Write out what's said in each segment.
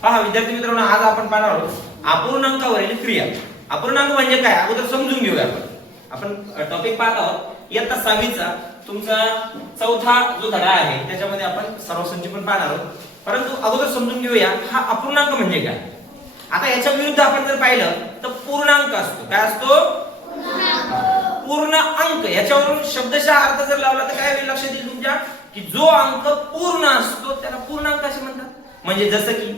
पहा विद्यार्थी मित्रांनो आज आपण पाहणार आहोत अपूर्णांकावरील क्रिया. अपूर्णांक म्हणजे काय? अगोदर समजून घेऊया आपण. आपण टॉपिक पाहत आहोत. इयत्ता सहावीचा तुमचा चौथा जो धडा आहे त्याच्यामध्ये आपण सर्वसंची पण पाहणार आहोत. परंतु अगोदर समजून घेऊया हा अपूर्णांक म्हणजे काय? आता याच्या विरुद्ध आपण जर पाहिलं तर पूर्णांक असतो. काय असतो? पूर्ण अंक. याच्यावरून शब्दशः अर्थ जर लावला तर काय होईल लक्षात येईल तुमच्या? की जो अंक पूर्ण असतो त्याला पूर्णांक असे म्हणतात. म्हणजे जसं की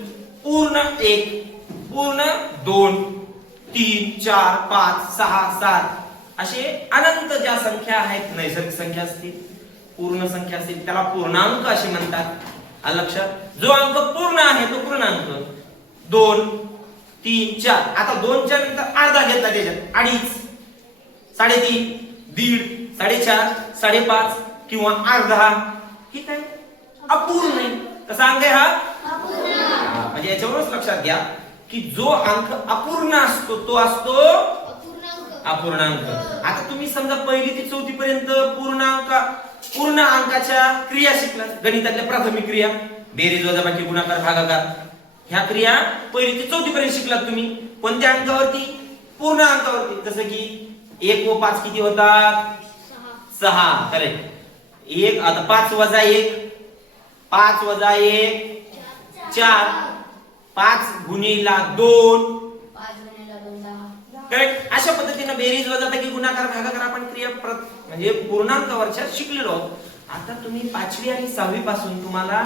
पूर्ण एक पूर्ण दोन तीन चार पाच सहा सात. असे अनंत ज्या संख्या आहेत नैसर्गिक संख्या असतील पूर्ण संख्या असतील त्याला पूर्णांक असे म्हणतात. लक्षात? जो अंक पूर्ण आहे तो पूर्णांक. दोन तीन चार. आता दोनच्या नंतर अर्धा घेतला त्याच्यात. अडीच. साडेतीन. दीड. साडेचार. साडेपाच. किंवा अर्धा. हे काय अपूर्ण आहे. कसा अंक आहे हा, म्हणजे याच्यावरच लक्षात घ्या की जो अंक अपूर्ण असतो तो असतो अपूर्णांक. आता तुम्ही समजा पहिली ते चौथी पर्यंत पूर्णांक पूर्ण अंकाच्या क्रिया शिकला. गणितातल्या प्राथमिक क्रिया. बेरीज वजाबाकी गुणाकार भागाकार. ह्या क्रिया पहिली ते चौथी पर्यंत शिकलात तुम्ही. कोणत्या अंकावरती पूर्ण अंकावरती जसं की एक व पाच किती होतात? सहा. करेक्ट एक आता पाच वजा एक. पाच वजा एक. चार. पाच गुणिला दोन. करेक्ट अशा पद्धतीनं बेरीज वजापैकी गुणाकार भागाकार आपण क्रिया म्हणजे पूर्णांकावरच्या शिकलेलो आहोत. आता तुम्ही पाचवी आणि सहावी पासून तुम्हाला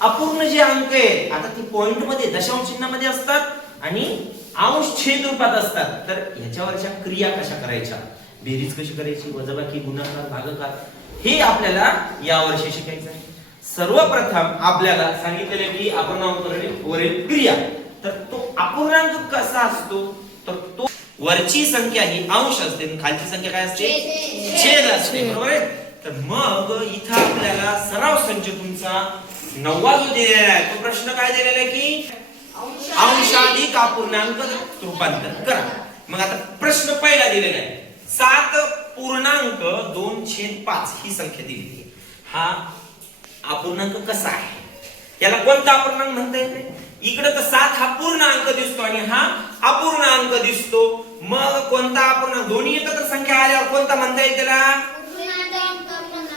अपूर्ण जे अंक आहेत आता ते पॉइंटमध्ये दशांश चिन्हामध्ये असतात आणि अंश छेद रूपात असतात. तर ह्याच्यावरच्या क्रिया कशा करायच्या? बेरीज कशी करायची? वजाबाकी गुणाकार भागाकार हे आपल्याला या वर्षी शिकायचं आहे. सर्वप्रथम आपल्याला सांगितलेले की अपूर्णांक वरील क्रिया. तर तो अपूर्णांक कसा असतो? तर तो वरची संख्या ही अंश असते. खालची संख्या काय असते? छेद. छेद असते. बरोबर आहे? तर मग इथं आपल्याला सराव संच तुमचा नववा जो दिलेला आहे तो प्रश्न काय दिलेला आहे की? अंशाधिक अपूर्णांक रूपांतर करा. मग आता प्रश्न पहिला दिलेला आहे. सात पूर्णांक दोन छेद पाच ही संख्या दिलेली आहे. हा अपूर्णांक कसा आहे? याला कोणता अपूर्णांक म्हणता येत इकडं इकडे तर सात हा पूर्ण अंक दिसतो आणि हा अपूर्ण अंक दिसतो. मग कोणता अपूर्णांक? दोन्ही एकत्र संख्या आल्यावर कोणता म्हणता येईल त्याला?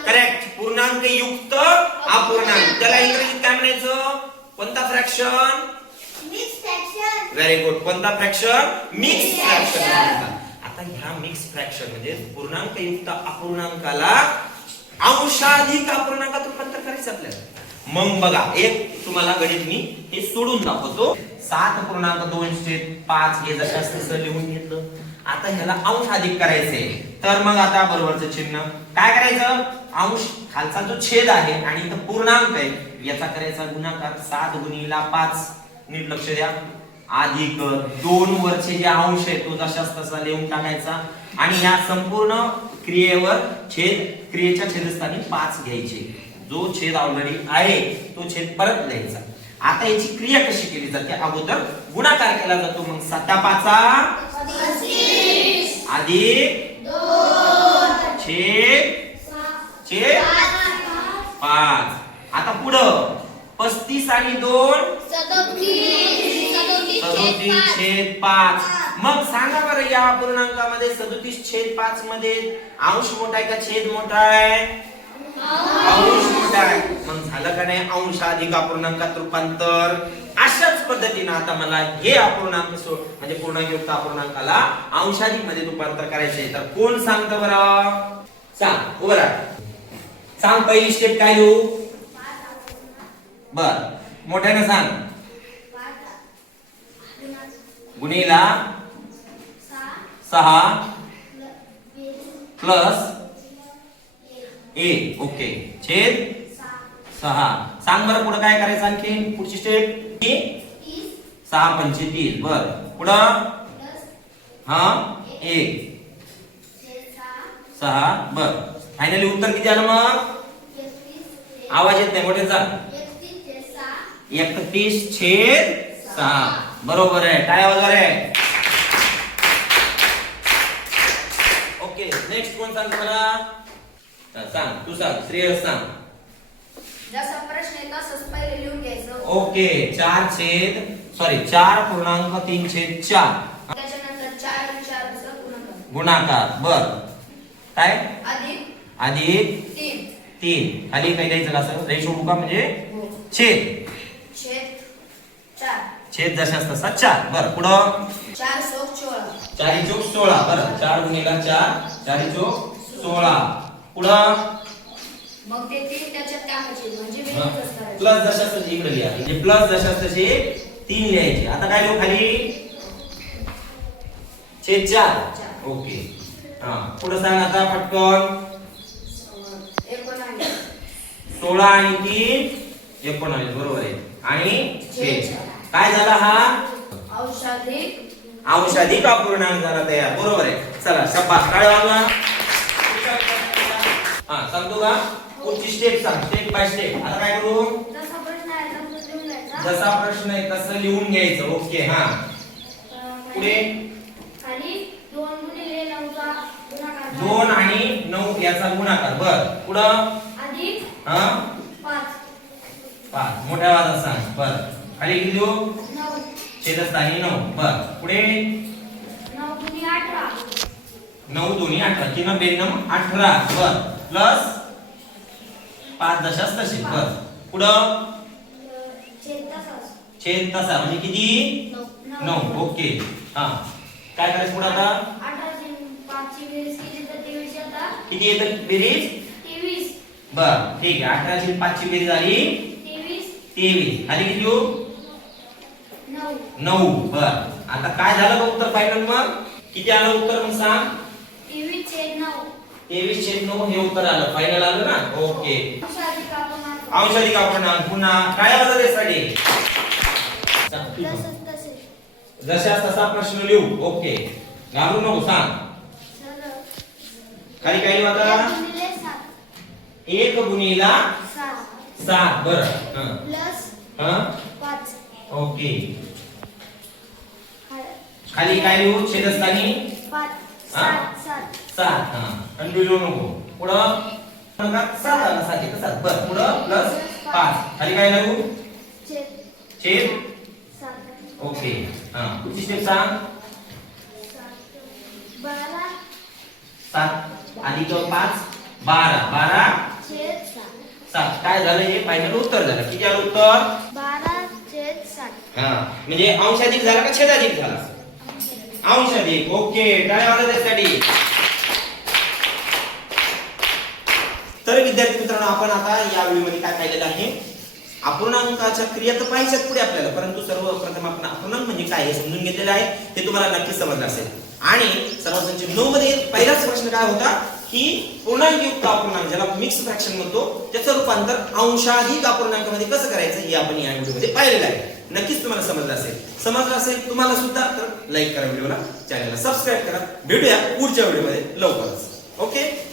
करेक्ट पूर्णांक युक्त अपूर्णांक. त्याला इंग्रजीत काय म्हणायचं? कोणता फ्रॅक्शन व्हेरी गुड कोणता फ्रॅक्शन मिक्स फ्रॅक्शन आता ह्या मिक्स फ्रॅक्शन म्हणजे पूर्णांक युक्त अपूर्णांकाला अंशाधिक अपूर्णांकात रूपांतर करायचं आपल्याला. मग बघा एक तुम्हाला गणित मी हे सोडून दाखवतो. सात पूर्णांक दोनशे पाच हे जशा तसं लिहून घेतलं. आता ह्याला अंश अधिक करायचंय तर मग आता बरोबरचं चिन्ह. काय करायचं? अंश खालचा जो छेद आहे आणि इथं पूर्णांक आहे याचा करायचा गुणाकार सात गुणीला पाच. नीट लक्ष द्या. अधिक दोन वरचे जे अंश आहे तो जशाच तसा लिहून टाकायचा. आणि या संपूर्ण क्रियेवर छेद क्रियेच्या छेदस्थानी पाच घ्यायचे. जो छेद ऑलरेडी आहे तो छेद परत द्यायचा आता याची क्रिया कशी केली जाते? अगोदर गुणाकार केला जातो. मग साता पाचा अधिक छेद छेद पाच. आता पुढं. पस्तीस आणि दोन. सदोतीस छेद पाच. मग सांगा बरं या पूर्णांकामध्ये सदोतीस छेद पाच मध्ये अंश मोठा आहे का छेद मोठा आहे? अंश मोठा आहे. मग झालं का नाही अंश अधिक अपूर्णांकात रूपांतर? अशाच पद्धतीनं आता मला हे अपूर्णांक म्हणजे पूर्णांकयुक्त अपूर्णांकाला अंशाधिकमध्ये रूपांतर करायचे तर कोण सांगतं बरं? सांग. उभं राहा. सांग पहिली स्टेप काय हो? लिहू बर. मोठ्यानं सांग. गुणीला सहा प्लस ए. ओके. छेद सहा. सांग बरं पुढं काय करायचं आणखी? पुढची स्टेप सहा पंचे तीस. बर. पुढं? हा? एक. सहा. बर. फायनली उत्तर किती आलं मग? आवाज येत नाही. मोठे सांग एकतीस छेद सहा. बरोबर आहे. टाळ्या वगैरे. ओके नेक्स्ट कोण सांग मला? हा, सांग तू सांग श्रेयस सांग. जसा प्रश्न आहे तसंच पहिले लिहून घ्यायचं. ओके चार छेद सॉरी चार पूर्णांक तीन छेद चार. त्याच्यानंतर चार चारचं गुणाकार. गुणाकार बर. काय? अधिक अधिक तीन. तीन. खाली काय द्यायचं का असं? रेशो का म्हणजे हो. छेद. छेद जशास तसा चार. बर पुढं? चार सोप सोळा. चारी चोक सोळा. बरं चार गुणिला चार चारी चोक सोळा. पुढं? मग ते तीन त्याच्यात टाकायचे म्हणजे. प्लस जशास तशी इकडे लिहा. म्हणजे प्लस जशास तीन लिहायचे. आता काय लिहू खाली? छेद चार. चार. ओके. हा. पुढं सांग आता पटकन एकोणावीस सोळा आणि तीन एकोणावीस बरोबर आहे. आणि छेद छेद. काय झाला हा? औषधिक अंशाधिक अपूर्णांक झाला तयार. बरोबर आहे. चला शब्बास काय वाजवा. हा सांगतो का? पुढची स्टेप सांग? स्टेप बाय स्टेप आता काय करू? जसा प्रश्न आहे तसं लिहून घ्यायचा. ओके हा. पुढे. दोन आणि नऊ याचा गुणाकार. बर. पुढं? हा? पाच. मोठ्या आवाजात सांग. बर. खाली किती देऊ? नऊ छेदस्थानी नऊ. बर. पुढे? नऊ नऊ दोन्ही अठरा. किंवा बेनम अठरा. बर. प्लस पाच दशास तसे. बर. पुढं? छेद तसा. म्हणजे किती? नऊ. ओके. हा. काय करायचं पुढे आता? किती येतं बेरीज? बर. ठीक आहे. अठराची पाचशे बेरीज झाली? तेवीस तेवीस. खाली किती येऊ? नऊ. बर. आता काय झालं का उत्तर फायनल मग? किती आलं उत्तर मग सांग? तेवीस छेद नऊ. हे उत्तर आलं. फायनल आलं ना? ओके. औषधिक आपण पुन्हा काय आलं त्यासाठी जशास तसा प्रश्न लिहू. ओके घाबरू नको सांग. खाली काय लिहू आता? एक गुणिले सात. बर. हं. Plus okay. खाली काय लिहू? छेदस्थानी? सात हा. नको. पुढं? सात आला सात येतं सात. बर पुढं प्लस पाच. खाली काय लिहू? छेद. ओके हा. पुढची स्टेप सांग. सात सात अधिक पाच. बारा. बारा. सात. काय झालं हे? फायनल उत्तर झालं. किती आलं उत्तर? हा. म्हणजे अंशाधिक झाला का छेदाधिक झाला? अंशाधिक ओके. टाळ्या वाजवा त्यासाठी. तर विद्यार्थी मित्रांनो आपण आता या वेळीमध्ये काय पाहिलेलं आहे? अपूर्णांकाच्या क्रिया तर पाहिजेत पुढे आपल्याला परंतु सर्वप्रथम आपण अपूर्णांक म्हणजे काय हे समजून घेतलेलं आहे. ते तुम्हाला नक्कीच समजलं असेल. आणि सर्वांचे नऊ मध्ये पहिलाच प्रश्न काय होता? की पूर्णांकयुक्त अपूर्णांक ज्याला मिक्स फ्रॅक्शन म्हणतो त्याचं रूपांतर अंशाधिक अपूर्णांकामध्ये कसं करायचं हे आपण या व्हिडिओमध्ये पाहिलेलं आहे. नक्कीच तुम्हाला समजलं असेल. समजलं असेल तुम्हाला सुद्धा तर लाईक करा व्हिडिओला चॅनलला सबस्क्राईब करा. भेटूया पुढच्या व्हिडिओमध्ये लवकरच. ओके